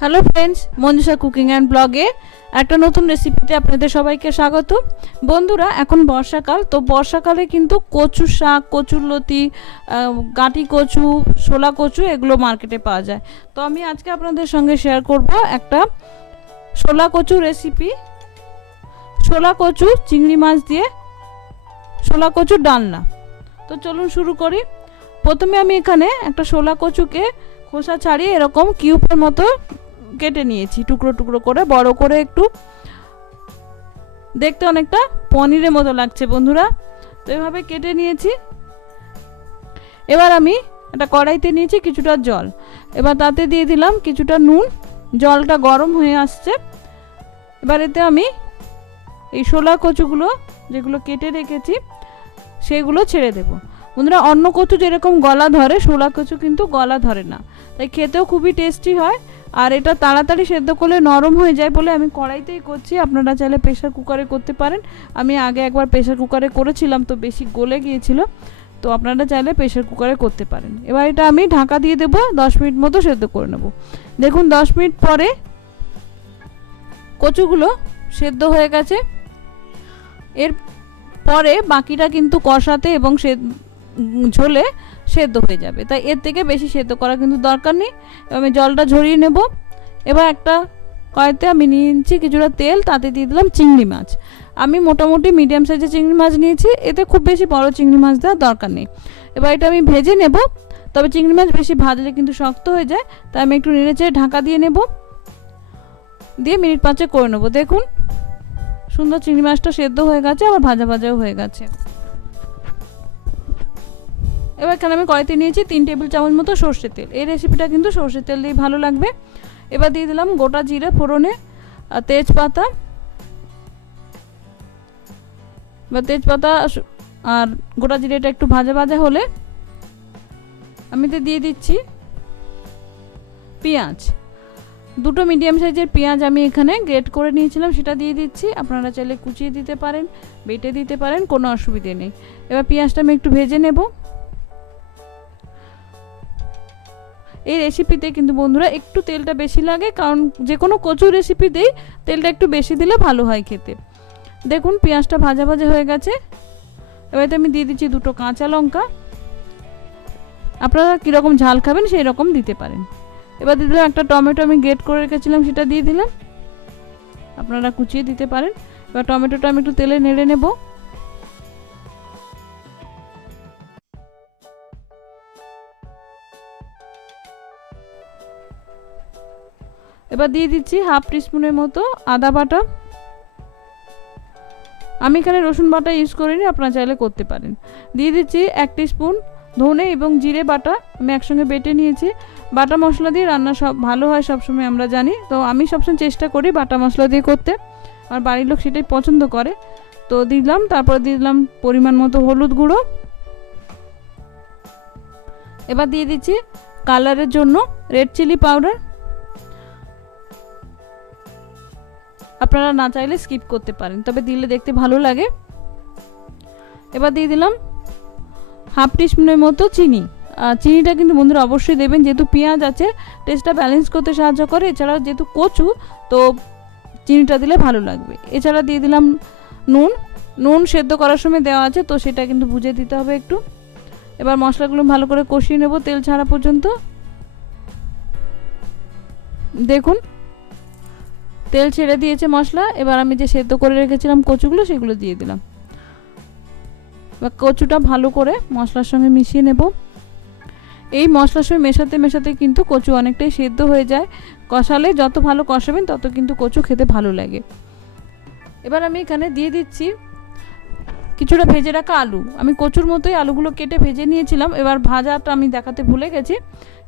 Hello friends, Manjusha cooking and ব্লগে একটা নতুন রেসিপিতে আপনাদের সবাইকে স্বাগত। বন্ধুরা, এখন বর্ষাকাল, তো বর্ষাকালে কিন্তু কচু শাক, কচুরলতি, গাঁটি কচু, শোলা কচু এগুলো মার্কেটে পাওয়া যায়। তো আমি আজকে আপনাদের সঙ্গে শেয়ার করব একটা শোলা কচু রেসিপি। শোলা কচু চিংড়ি মাছ দিয়ে শোলা কচুর ডালনা। তো চলুন শুরু করি। প্রথমে আমি এখানে একটা শোলা কচুকে খোসা ছাড়িয়ে এরকম কিউবের মতো কেটে নিয়েছি, টুকরো টুকরো করে, বড় করে একটু, দেখতে অনেকটা পনিরের মতো লাগছে বন্ধুরা। তো এভাবে কেটে নিয়েছি। এবার আমি একটা কড়াইতে নিয়েছি কিছুটা জল, এবার তাতে দিয়ে দিলাম কিছুটা নুন। জলটা গরম হয়ে আসছে, এবার এতে আমি এই শোলা কচুগুলো যেগুলো কেটে রেখেছি সেগুলো ছেড়ে দেব। বন্ধুরা, অন্য কচু যেরকম গলা ধরে, শোলা কচু কিন্তু গলা ধরে না, তাই খেতেও খুবই টেস্টি হয়। আর এটা তাড়াতাড়ি সেদ্ধ করলে নরম হয়ে যায় বলে আমি কড়াইতেই করছি। আপনারা চাইলে প্রেশার কুকারে করতে পারেন। আমি আগে একবার প্রেশার কুকারে করেছিলাম, তো বেশি গলে গিয়েছিল, তো আপনারা চাইলে প্রেশার কুকারে করতে পারেন। এবার এটা আমি ঢাকা দিয়ে দেবো, 10 মিনিট মতো সেদ্ধ করে নেব। দেখুন 10 মিনিট পরে কচুগুলো সেদ্ধ হয়ে গেছে। এর পরে বাকিটা কিন্তু কষাতে এবং ঝোলে সেদ্ধ হয়ে যাবে, তাই এর থেকে বেশি সেদ্ধ করা কিন্তু দরকার নেই। আমি জলটা ঝরিয়ে নেব। এবার একটা কড়াইতে আমি নিয়ে নিচ্ছি কিছুটা তেল, তাতে দিয়ে দিলাম চিংড়ি মাছ। আমি মোটামুটি মিডিয়াম সাইজের চিংড়ি মাছ নিয়েছি, এতে খুব বেশি বড় চিংড়ি মাছ দেওয়ার দরকার নেই। এবার এটা আমি ভেজে নেব, তবে চিংড়ি মাছ বেশি ভাজলে কিন্তু শক্ত হয়ে যায়, তাই আমি একটু নেড়েচেড়ে ঢাকা দিয়ে নেব, দিয়ে মিনিট 5 করে নেব। দেখুন সুন্দর চিংড়ি মাছটা সেদ্ধ হয়ে গেছে, আবার ভাজা ভাজাও হয়ে গেছে। এবার এখানে আমি কড়াইতে নিয়েছি 3 টেবিল চামচ মতো সর্ষের তেল। এই রেসিপিটা কিন্তু সর্ষের তেল দিয়ে ভালো লাগবে। এবার দিয়ে দিলাম গোটা জিরে ফোড়নে, আর তেজপাতা। আর গোটা জিরেটা একটু ভাজা ভাজা হলে আমি তো দিয়ে দিচ্ছি পেঁয়াজ। 2টো মিডিয়াম সাইজের পেঁয়াজ আমি এখানে গ্রেট করে নিয়েছিলাম, সেটা দিয়ে দিচ্ছি। আপনারা চাইলে কুচিয়ে দিতে পারেন, বেটে দিতে পারেন, কোনো অসুবিধে নেই। এবার পেঁয়াজটা আমি একটু ভেজে নেব। এই রেসিপিতে কিন্তু বন্ধুরা একটু তেলটা বেশি লাগে, কারণ যে কোনো কচুর রেসিপিতেই তেলটা একটু বেশি দিলে ভালো হয় খেতে। দেখুন পেঁয়াজটা ভাজা ভাজা হয়ে গেছে। এবারে আমি দিয়ে দিচ্ছি 2টো কাঁচা লঙ্কা। আপনারা কীরকম ঝাল খাবেন সেই রকম দিতে পারেন। এবার দিয়ে দিলাম একটা টমেটো, আমি গ্রেট করে রেখেছিলাম, সেটা দিয়ে দিলাম। আপনারা কুচিয়ে দিতে পারেন। এবার টমেটোটা আমি একটু তেলে নেড়ে নেব। এবার দিয়ে দিচ্ছি হাফ টিস্পুনের মতো আদা বাটা। আমি এখানে রসুন বাটা ইউজ করিনি, আপনারা চাইলে করতে পারেন। দিয়ে দিচ্ছি 1 টিস্পুন ধনে এবং জিরে বাটা, আমি একসঙ্গে বেটে নিয়েছি। বাটা মশলা দিয়ে রান্না সব ভালো হয় সবসময়, আমরা জানি, তো আমি সবসময় চেষ্টা করি বাটা মশলা দিয়ে করতে। আর বাড়ির লোক সেটাই পছন্দ করে, তো দিলাম। তারপর দিয়ে দিলাম পরিমাণ মতো হলুদ গুঁড়ো। এবার দিয়ে দিচ্ছি কালারের জন্য রেড চিলি পাউডার। আপনারা না চাইলে স্কিপ করতে পারেন, তবে দিলে দেখতে ভালো লাগে। এবার দিয়ে দিলাম হাফ টিস্পুনের মতো চিনি। চিনিটা কিন্তু বন্ধুরা অবশ্যই দেবেন, যেহেতু পেঁয়াজ আছে, টেস্টটা ব্যালেন্স করতে সাহায্য করে। এছাড়াও যেহেতু কচু, তো চিনিটা দিলে ভালো লাগবে। এছাড়া দিয়ে দিলাম নুন। নুন সেদ্ধ করার সময় দেওয়া আছে, তো সেটা কিন্তু বুঝে দিতে হবে একটু। এবার মশলাগুলো ভালো করে কষিয়ে নেব তেল ছাড়া পর্যন্ত। দেখুন তেল ছেড়ে দিয়েছে মশলা। এবার আমি যে সেদ্ধ করে রেখেছিলাম কচুগুলো, সেগুলো দিয়ে দিলাম। এবার কচুটা ভালো করে মশলার সঙ্গে মিশিয়ে নেব। এই মশলার সঙ্গে মেশাতে মেশাতে কিন্তু কচু অনেকটাই সেদ্ধ হয়ে যায়। কষালে যত ভালো কষাবেন তত কিন্তু কচু খেতে ভালো লাগে। এবার আমি এখানে দিয়ে দিচ্ছি কিছুটা ভেজে রাখা আলু। আমি কচুর মতোই আলুগুলো কেটে ভেজে নিয়েছিলাম। এবার ভাজাটা আমি দেখাতে ভুলে গেছি,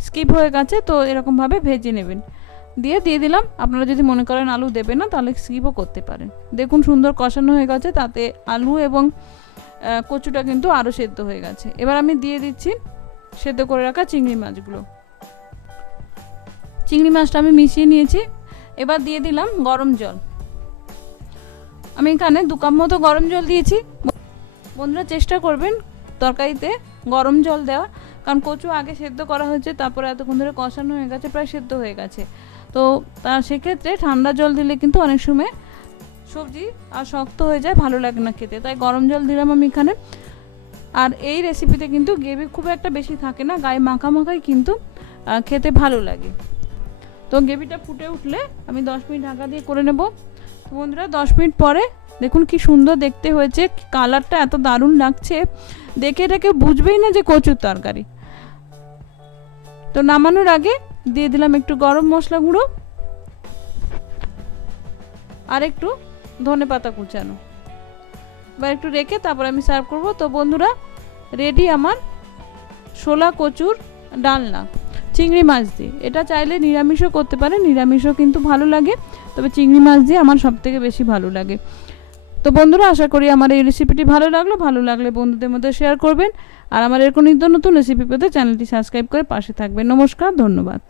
স্কিপ হয়ে গেছে, তো এরকমভাবে ভেজে নেবেন। দিয়ে দিলাম। আপনারা যদি মনে করেন আলু দেবে না, তাহলে স্কিপও করতে পারেন। দেখুন সুন্দর কষানো হয়ে গেছে, তাতে আলু এবং কচুটা কিন্তু আরও সেদ্ধ হয়ে গেছে। এবার আমি দিয়ে দিচ্ছি সেদ্ধ করে রাখা চিংড়ি মাছগুলো। চিংড়ি মাছটা আমি মিশিয়ে নিয়েছি। এবার দিয়ে দিলাম গরম জল। আমি এখানে 2 কাপ মতো গরম জল দিয়েছি। বন্ধুরা চেষ্টা করবেন তরকারিতে গরম জল দেওয়া, কারণ কচু আগে সেদ্ধ করা হয়েছে, তারপরে এতক্ষণ ধরে কষানো হয়ে গেছে, প্রায় সেদ্ধ হয়ে গেছে। তো তা সেক্ষেত্রে ঠান্ডা জল দিলে কিন্তু অনেক সময় সবজি আর শক্ত হয়ে যায়, ভালো লাগে না খেতে, তাই গরম জল দিলাম আমি এখানে। আর এই রেসিপিতে কিন্তু গ্রেভি খুব একটা বেশি থাকে না, গায়ে মাখা মাখাই কিন্তু খেতে ভালো লাগে। তো গ্রেভিটা ফুটে উঠলে আমি 10 মিনিট ঢাকা দিয়ে করে নেব। তো বন্ধুরা 10 মিনিট পরে দেখুন কি সুন্দর দেখতে হয়েছে, কালারটা এত দারুণ লাগছে, দেখে এটাকে বুঝবেই না যে কচুর তরকারি। তো নামানোর আগে দিয়ে দিলাম একটু গরম মশলা গুঁড়ো আর একটু ধনেপাতা কুচানো। এবার একটু রেখে তারপর আমি সার্ভ করব। তো বন্ধুরা রেডি আমার শোলা কচুর ডালনা চিংড়ি মাছ দিয়ে। এটা চাইলে নিরামিষও করতে পারে, নিরামিষও কিন্তু ভালো লাগে, তবে চিংড়ি মাছ দিয়ে আমার সবথেকে বেশি ভালো লাগে। তো বন্ধুরা আশা করি আমার এই রেসিপিটি ভালো লাগলে বন্ধুদের মধ্যে শেয়ার করবেন, আর আমার এরকম নিত্য নতুন রেসিপি পেতে চ্যানেলটি সাবস্ক্রাইব করে পাশে থাকবেন। নমস্কার, ধন্যবাদ।